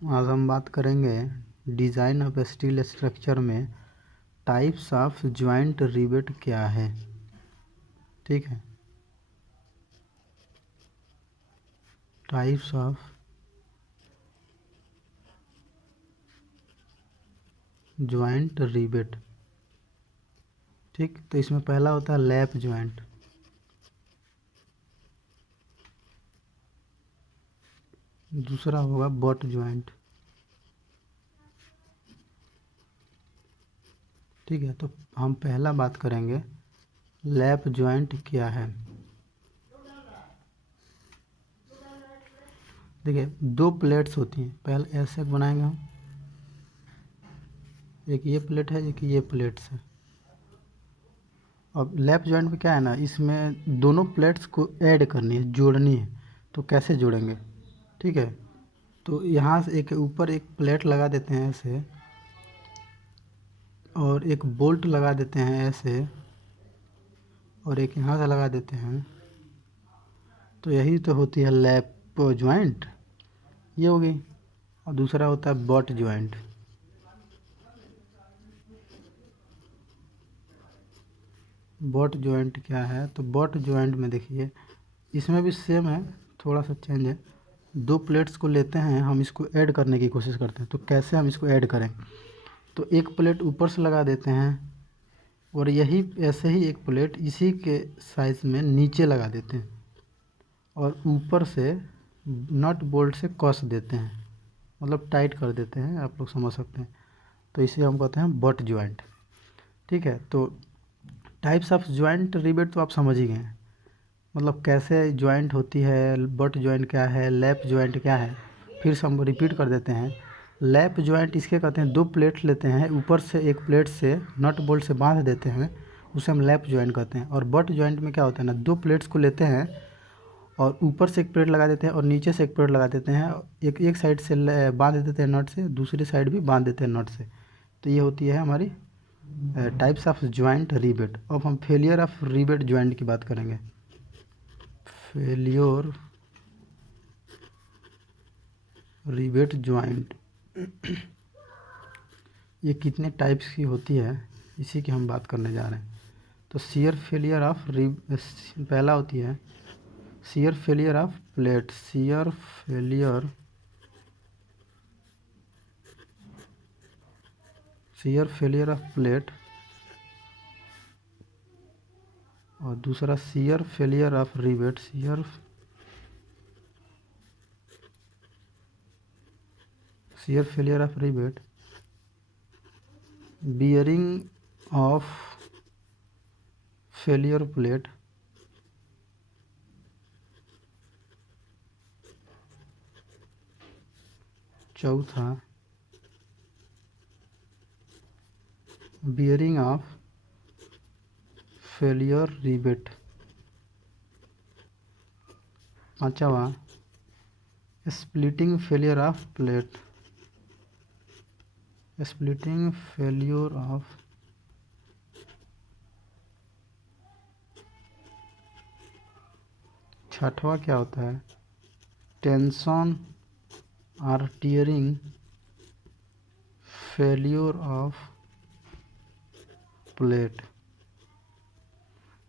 आज हम बात करेंगे डिज़ाइन ऑफ स्टील स्ट्रक्चर में टाइप्स ऑफ जॉइंट रिवेट क्या है। ठीक है, टाइप्स ऑफ जॉइंट रिवेट। ठीक, तो इसमें पहला होता है लैप जॉइंट, दूसरा होगा बट जॉइंट। ठीक है, तो हम पहला बात करेंगे लैप जॉइंट क्या है। देखिए, दो प्लेट्स होती हैं, पहले ऐसे बनाएंगे हम, एक ये प्लेट है, एक ये प्लेट्स है। अब लैप जॉइंट में क्या है ना, इसमें दोनों प्लेट्स को ऐड करनी है, जोड़नी है। तो कैसे जोड़ेंगे? ठीक है, तो यहाँ से एक ऊपर एक प्लेट लगा देते हैं ऐसे, और एक बोल्ट लगा देते हैं ऐसे, और एक यहाँ से लगा देते हैं। तो यही तो होती है लैप जॉइंट, ये होगी। और दूसरा होता है बट जॉइंट। बट जॉइंट क्या है? तो बट जॉइंट में देखिए, इसमें भी सेम है, थोड़ा सा चेंज है। दो प्लेट्स को लेते हैं, हम इसको ऐड करने की कोशिश करते हैं। तो कैसे हम इसको ऐड करें? तो एक प्लेट ऊपर से लगा देते हैं, और यही ऐसे ही एक प्लेट इसी के साइज़ में नीचे लगा देते हैं, और ऊपर से नट बोल्ट से कस देते हैं, मतलब टाइट कर देते हैं। आप लोग समझ सकते हैं। तो इसे हम कहते हैं बट जॉइंट। ठीक है, तो टाइप्स ऑफ जॉइंट रिवेट तो आप समझ ही गए हैं, मतलब कैसे जॉइंट होती है। बट जॉइंट क्या है, लैप जॉइंट क्या है, फिर से हम रिपीट कर देते हैं। लैप जॉइंट इसके कहते हैं, दो प्लेट लेते हैं, ऊपर से एक प्लेट से नट बोल्ट से बांध देते हैं, उसे हम लैप जॉइंट कहते हैं। और बट जॉइंट में क्या होता है ना, दो प्लेट्स को लेते हैं और ऊपर से एक प्लेट लगा देते हैं और नीचे से एक प्लेट लगा देते हैं, एक साइड से बांध देते हैं नट से, दूसरी साइड भी बांध देते हैं नट से। तो ये होती है हमारी टाइप्स ऑफ जॉइंट रिवेट। अब हम फेलियर ऑफ रिवेट जॉइंट की बात करेंगे। फेलियर रिवेट जॉइंट ये कितने टाइप्स की होती है, इसी की हम बात करने जा रहे हैं। तो शियर फेलियर ऑफ पहला होती है shear failure of plate. Shear failure of plate, और दूसरा shear failure of rivet. Shear failure of rivet, bearing of failure plate, चौथा बियरिंग ऑफ फेलियर रिवेट, पांचवा splitting failure of plate. Splitting failure of छठवा क्या होता है, tension और tearing failure of plate.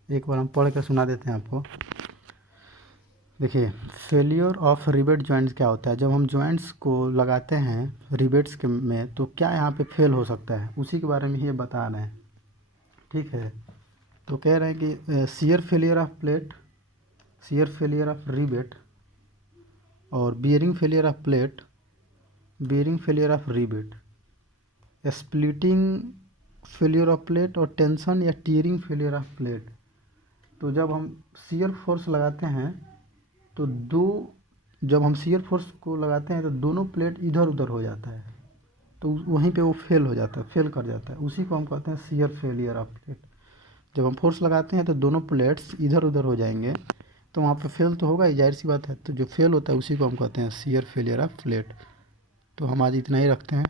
एक बार हम पढ़ के सुना देते हैं आपको। देखिए, फेलियर ऑफ रिवेट जॉइंट्स क्या होता है, जब हम जॉइंट्स को लगाते हैं रिवेट्स के में, तो क्या यहाँ पे फेल हो सकता है, उसी के बारे में ये बता रहे हैं। ठीक है, तो कह रहे हैं कि shear failure of plate, shear failure of rivet, और bearing failure of plate, bearing failure of rivet, splitting failure of plate, और टेंशन या टीयरिंग फेलियर ऑफ प्लेट। तो जब हम शियर फोर्स लगाते हैं, तो जब हम शियर फोर्स को लगाते हैं तो दोनों प्लेट इधर उधर हो जाता है, तो वहीं पे वो फेल हो जाता है, फेल कर जाता है। उसी को हम कहते हैं शियर फेलियर ऑफ प्लेट। जब हम फोर्स लगाते हैं तो दोनों प्लेट्स इधर उधर हो जाएंगे, तो वहाँ पे फेल तो होगा ही, जाहिर सी बात है। तो जो फेल होता है उसी को हम कहते हैं शियर फेलियर ऑफ प्लेट। तो हम आज इतना ही रखते हैं।